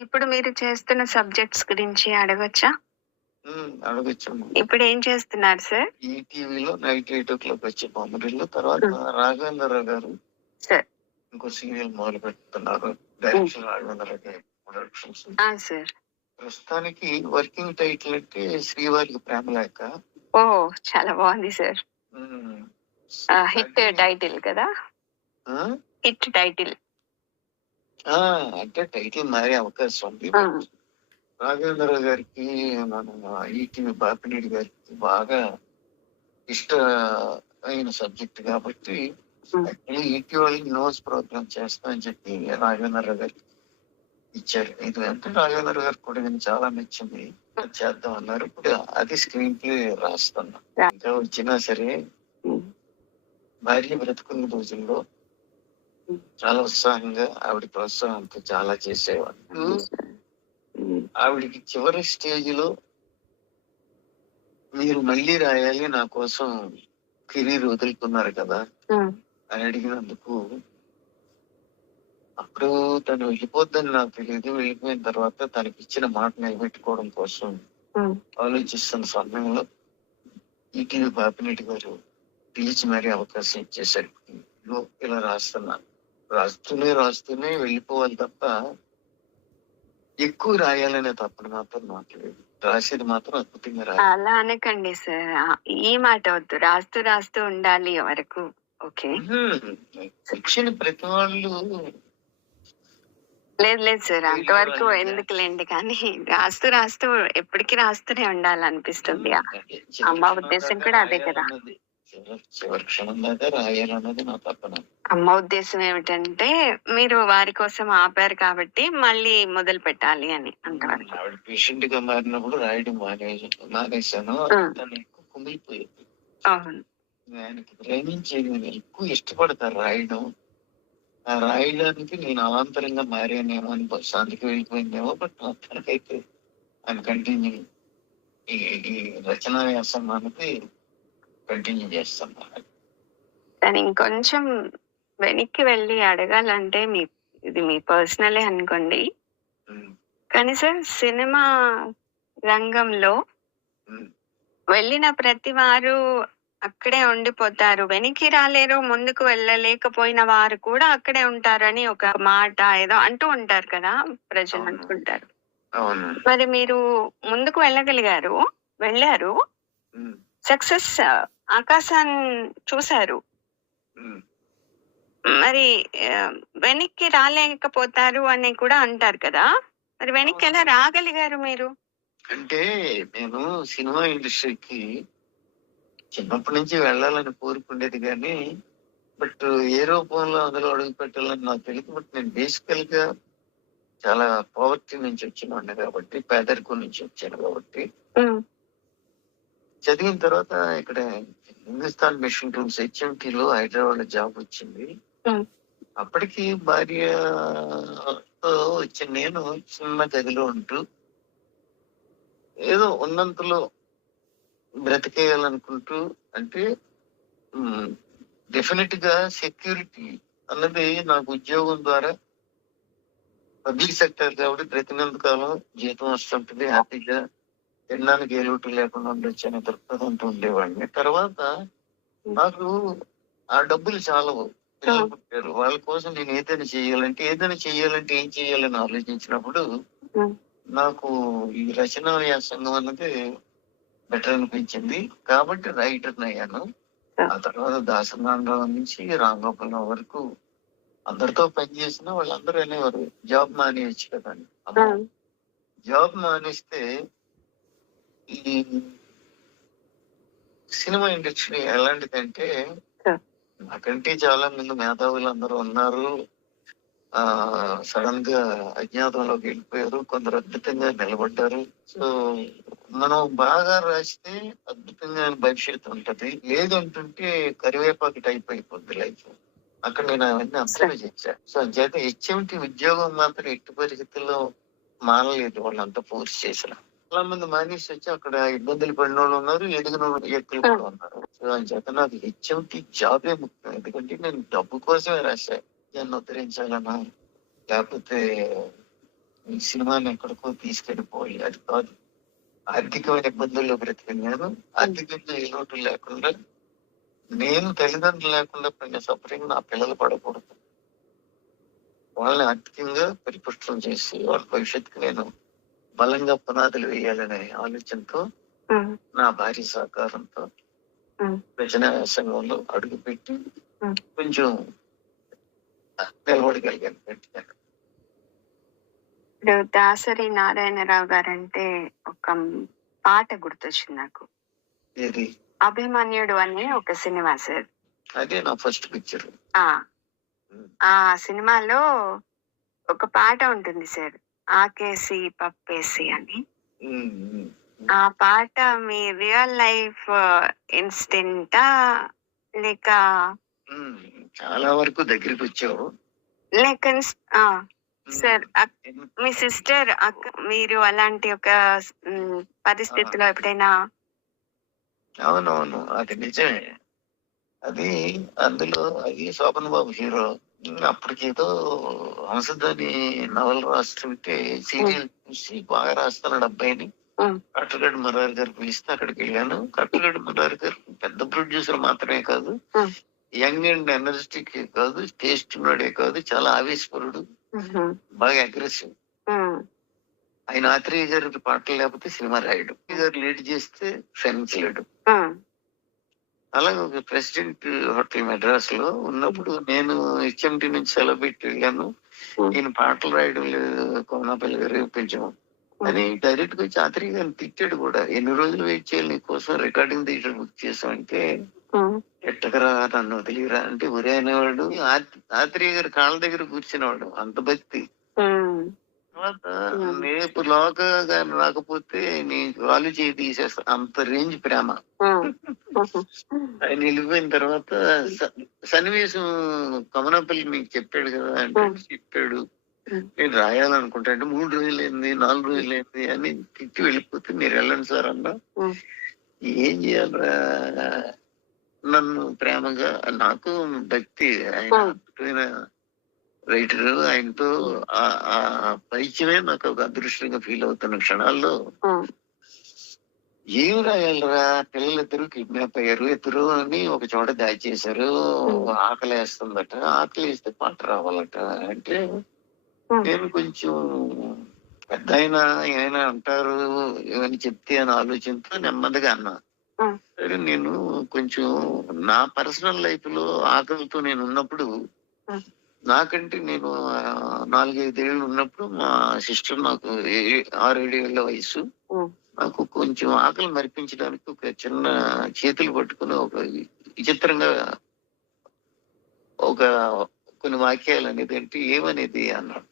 ఇప్పుడు మీరు చేస్తున్న సబ్జెక్ట్స్ గురించి అడగొచ్చా? అడగచ్చు ఇప్పుడు ఏం చేస్తున్నారు సార్? ఈ టీవీలో నైట్ ఎయిట్ ఓ క్లాక్ వచ్చే బొమ్మరిల్లు తర్వాత రాఘవేంద్రరావు గారు సార్. ఇంకో సీరియల్ మొదలు పెడుతున్నారు. డైరెక్షన్ రాఘవేంద్రరావు గారి ప్రొడక్షన్స్ సార్. ప్రస్తుతానికి వర్కింగ్ టైటిల్ అంటే శ్రీవారికి ప్రేమలేక ఓ చాలా బాగుంది సార్. హిట్ టైటిల్ కదా? Hit title. అంటే టైటిల్ మారే అవకాశం ఉంది రాఘవేంద్రరావు గారికి మన ఈటీవీ బాపినేడి గారికి బాగా ఇష్ట అయిన సబ్జెక్ట్ కాబట్టి. ఈటీవీ న్యూస్ ప్రోగ్రామ్ చేస్తా అని చెప్పి రాఘవేంద్రరావు గారికి ఇచ్చారు ఇది అంటే రాఘవేంద్ర గారికి కూడా నేను చాలా నచ్చింది చేద్దాం అన్నారు ఇప్పుడు అది స్క్రీన్ ప్లే రాస్తున్నా. ఇంకా వచ్చినా సరే భార్య బ్రతుకున్న రోజుల్లో. చాలా ఉత్సాహంగా ఆవిడ ప్రోత్సాహంతో చాలా చేసేవాడు ఆవిడకి చివరి స్టేజ్లో మీరు మళ్ళీ రాయాలి నా కోసం కెరీర్ వదులుకున్నారు కదా అని అడిగినందుకు అప్పుడు తను వెళ్ళిపోద్దని నాకు తెలియదు. వెళ్ళిపోయిన తర్వాత తనకి ఇచ్చిన మాట నిలబెట్టుకోవడం కోసం ఆలోచిస్తున్న సమయంలో ఈటీవీ బాపినెట్టి గారు పిలిచి మరీ అవకాశం ఇచ్చేసరికి ఇలా రాస్తున్నాను రాస్తూనే రాస్తూనే వెళ్ళిపోవాలి తప్ప ఎక్కువ రాయాలనే తప్పని మాత్రం నాకు లేదు. రాసేది మాత్రం అద్భుతంగా రాయాలి. అలా అనకండి సార్. ఈ మాట వద్దు. రాస్తూ రాస్తూ ఉండాలి వరకు. ఓకే? శిక్షణ ప్రతి వాళ్ళు లేదు లేదు సార్. అంతవరకు ఎందుకులేండి కానీ రాస్తూ రాస్తూ ఎప్పటికీ రాస్తూనే ఉండాలనిపిస్తుంది. అమ్మ ఉద్దేశం కూడా అదే కదా. చివరి- క్షణం దాకా రాయాలన్నది నా తప్పన అమ్మ ఉద్దేశం ఏమిటంటే మీరు వారి కోసం ఆపారు కాబట్టి మళ్ళీ మొదలు పెట్టాలి అని అంతవరకు ఆవిడ పేషెంట్గా మారినప్పుడు రాయడం మానేసి మానేశాను. తను ఎక్కువ కుమిలిపోయేది. అవును. ఆయనకి ప్రేమించేది నేను ఎక్కువ ఇష్టపడతాను రాయడం. ఆ రాయడానికి నేను అవాంతరంగా మారానేమో అని అందుకే వెళ్ళిపోయిందేమో బట్ మొత్తానికైతే ఆయన కంటిన్యూ ఈ ఈ రచనా వ్యాసం అనేది కంటిన్యూ చేస్తాను కానీ ఇంకొంచెం వెనక్కి వెళ్ళి అడగాలంటే మీ ఇది మీ పర్సనలే అనుకోండి. కానీ సార్ సినిమా రంగంలో వెళ్ళిన ప్రతి వారు అక్కడే ఉండిపోతారు. వెనక్కి రాలేరు ముందుకు వెళ్ళలేకపోయిన వారు కూడా అక్కడే ఉంటారని ఒక మాట ఏదో అంటూ ఉంటారు కదా ప్రజలు అవును. మరి మీరు ముందుకు వెళ్ళగలిగారు వెళ్ళారు. సక్సెస్ ఆకాశాన్ని చూశారు. మరి వెనక్కి రాలేకపోతారు అని కూడా అంటారు కదా? మరి వెనక్కి ఎలా రాగలిగారు మీరు? అంటే నేను సినిమా ఇండస్ట్రీకి చిన్నప్పటి నుంచి వెళ్ళాలని కోరుకునేది కానీ బట్ ఏ రూపంలో అందులో అడుగు పెట్టాలని నాకు తెలియదు. బట్ నేను బేసికల్గా చాలా పవర్టీ నుంచి వచ్చిన కాబట్టి పేదరికం నుంచి వచ్చాను కాబట్టి చదివిన తర్వాత ఇక్కడ హిందుస్థాన్ మిషన్ టూల్స్ హెచ్ఎంటీ లో హైదరాబాద్లో జాబ్ వచ్చింది. అప్పటికి భార్యతో వచ్చిన నేను చిన్న గదిలో ఉంటూ ఏదో ఉన్నంతలో బ్రతికేయాలనుకుంటూ అంటే డెఫినెట్గా సెక్యూరిటీ అన్నది నాకు ఉద్యోగం ద్వారా పబ్లిక్ సెక్టర్ కాబట్టి బ్రతికినంత కాలం జీతం వస్తుంటుంది హ్యాపీగా తినడానికి ఏ లోటు లేకుండా ఉండొచ్చు అనే దృక్పథంతో ఉండేవాడిని. తర్వాత నాకు ఆ డబ్బులు చాలవు. పుట్టారు. వాళ్ళ కోసం నేను ఏదైనా చేయాలంటే ఏదైనా చేయాలంటే ఏం చేయాలని ఆలోచించినప్పుడు. నాకు ఈ రచన వ్యాసంగం అన్నది బెటర్ అనిపించింది. కాబట్టి రైటర్ అయ్యాను. ఆ. తర్వాత దాసనారాయణ నుంచి రాంగోపాలం వరకు అందరితో పనిచేసిన వాళ్ళందరూ అనేవారు. జాబ్ మానేయచ్చు కదా జాబ్ మానేస్తే ఈ సినిమా ఇండస్ట్రీ ఎలాంటిదంటే. నాకంటే చాలా మంది మేధావులు అందరూ ఉన్నారు. ఆ సడన్గా అజ్ఞాతంలోకి వెళ్ళిపోయారు. కొందరు అద్భుతంగా నిలబడ్డారు. సో మనం బాగా రాస్తే అద్భుతంగా భవిష్యత్తు ఉంటది. లేదంటుంటే కరివేపాకు టైప్ అయిపోద్ది లైఫ్. అక్కడ నేను అవన్నీ అబ్జర్వ్ చేశాను సో చేత హెచ్ఎంటి ఉద్యోగం మాత్రం ఎట్టి పరిస్థితుల్లో మానలేదు. వాళ్ళంతా ఫోర్స్ చేసిన. చాలా మంది మానేసి వచ్చి అక్కడ ఇబ్బందులు పడిన వాళ్ళు ఉన్నారు ఎదిగిన వాళ్ళు వ్యక్తులు కూడా ఉన్నారు. సో చేత నాకు హెచ్ఎంటి జాబే ముఖ్యం. ఎందుకంటే నేను డబ్బు కోసమే రాశా. దాన్ని ఉద్ధరించాలన్నా లేకపోతే ఈ సినిమాని ఎక్కడికో తీసుకెళ్ళిపోయి అది కాదు. ఆర్థికమైన ఇబ్బందుల్లో బ్రతికాను నేను ఆర్థికంగా ఏ లోటు లేకుండా నేను తల్లిదండ్రులు లేకుండా పడిన సఫరింగ్ నా పిల్లలు పడకూడదు. వాళ్ళని ఆర్థికంగా పరిపుష్టం చేసి వాళ్ళ భవిష్యత్తుకు నేను బలంగా పునాదులు వేయాలనే ఆలోచనతో నా భార్య సహకారంతో రచనా సంఘంలో అడుగుపెట్టి. కొంచెం నిలబడగలిగాను గట్టిగా ఇప్పుడు దాసరి నారాయణరావు గారంటే ఒక పాట గుర్తొచ్చింది నాకు. అభిమన్యుడు అనే ఒక సినిమా సార్. అదే నా ఫస్ట్ పిక్చర్. ఆ. ఆ సినిమాలో ఒక పాట ఉంటుంది సార్. ఆకేసి పప్పేసి అని. ఆ పాట మీ రియల్ లైఫ్ ఇన్స్టెంటా? లేక చాలా వరకు దగ్గరికి వచ్చావు. లేక సార్ మీ సిస్టర్ అక్క మీరు అలాంటి ఒక పరిస్థితిలో ఎప్పుడైనా అవునవును అది నిజమే. అది అందులో అది శోభన్ బాబు హీరో అప్పటికేదో హంసధ్వని నవల రాస్తుంటే సీరియల్ చూసి బాగా రాస్తున్నాడు అబ్బాయిని. ఉమ్, కట్టగడ్డ మురారి గారు పిలిస్తే అక్కడికి వెళ్ళాను. కట్టగడ్డ మురారి గారు పెద్ద ప్రొడ్యూసర్ మాత్రమే కాదు. యంగ్ అండ్ ఎనర్జెటిక్ కాదు టేస్ట్ ఉన్నాడే కాదు చాలా ఆవేశపరుడు బాగా అగ్రెసివ్ ఆయన ఆత్రేయ గారికి పాటలు లేకపోతే సినిమా రాయడు. గారు లేట్ చేస్తే క్షమించలేడు అలాగే ఒక ప్రెసిడెంట్ హోటల్ మెడ్రాస్లో ఉన్నప్పుడు నేను హెచ్ఎంటి నుంచి సెలవు పెట్టి వెళ్ళాను ఈయన పాటలు రాయడం లేదు. కోనాపల్లి గారు కొంచెం అని డైరెక్ట్గా వచ్చి ఆత్రేయ గారిని తిట్టాడు కూడా. ఎన్ని రోజులు వెయిట్ చేయాలి నీ కోసం? రికార్డింగ్ థియేటర్ బుక్ చేసామంటే ఎట్టకరా నన్ను వదిలిరా అంటే ఒరే అనేవాడు. ఆత్- ఆత్రేయ గారి కాళ్ళ దగ్గర కూర్చునేవాడు. అంత భక్తి. రేపు లోక గాని రాకపోతే నీ కాలు చేయి తీసేస్తా. అంత రేంజ్ ప్రేమ. ఆయన వెళ్ళిపోయిన తర్వాత సన్నివేశం కమనపల్లి మీకు చెప్పాడు కదా అంటే. చెప్పాడు. నేను రాయాలనుకుంటా అంటే మూడు రోజులు అయింది నాలుగు రోజులు అయింది అని తిట్టి వెళ్ళిపోతే మీరు వెళ్ళండి సార్ అన్నా. ఏం చేయాలరా? నన్ను ప్రేమగా నాకు భక్తి ఆయన రైటర్ ఆయనతో ఆ- పరిచయమే నాకు ఒక అదృష్టంగా ఫీల్ అవుతున్న క్షణాల్లో ఏం రాయాలరా? పిల్లలిద్దరు కిడ్నాప్ అయ్యారు ఇద్దరు అని ఒక చోట దాచేశారు. ఆకలి వేస్తుందట ఆకలి వేస్తే పాట రావాలట అంటే నేను కొంచెం పెద్ద ఆయన ఏమైనా అంటారు అని చెప్తే అని ఆలోచనతో నెమ్మదిగా అన్నా. సరే నేను కొంచెం నా పర్సనల్ లైఫ్లో ఆకలితో నేను ఉన్నప్పుడు నాకంటే నేను ఆ, నాలుగైదేళ్ళు ఉన్నప్పుడు మా సిస్టర్ నాకు ఏ- ఆరేడేళ్ళ వయసు నాకు కొంచెం ఆకలి మరిపించడానికి ఒక చిన్న చేతులు పట్టుకుని ఒక విచిత్రంగా ఒక కొన్ని వాక్యాలు అనేది అంటే ఏమనేది అన్నాడు.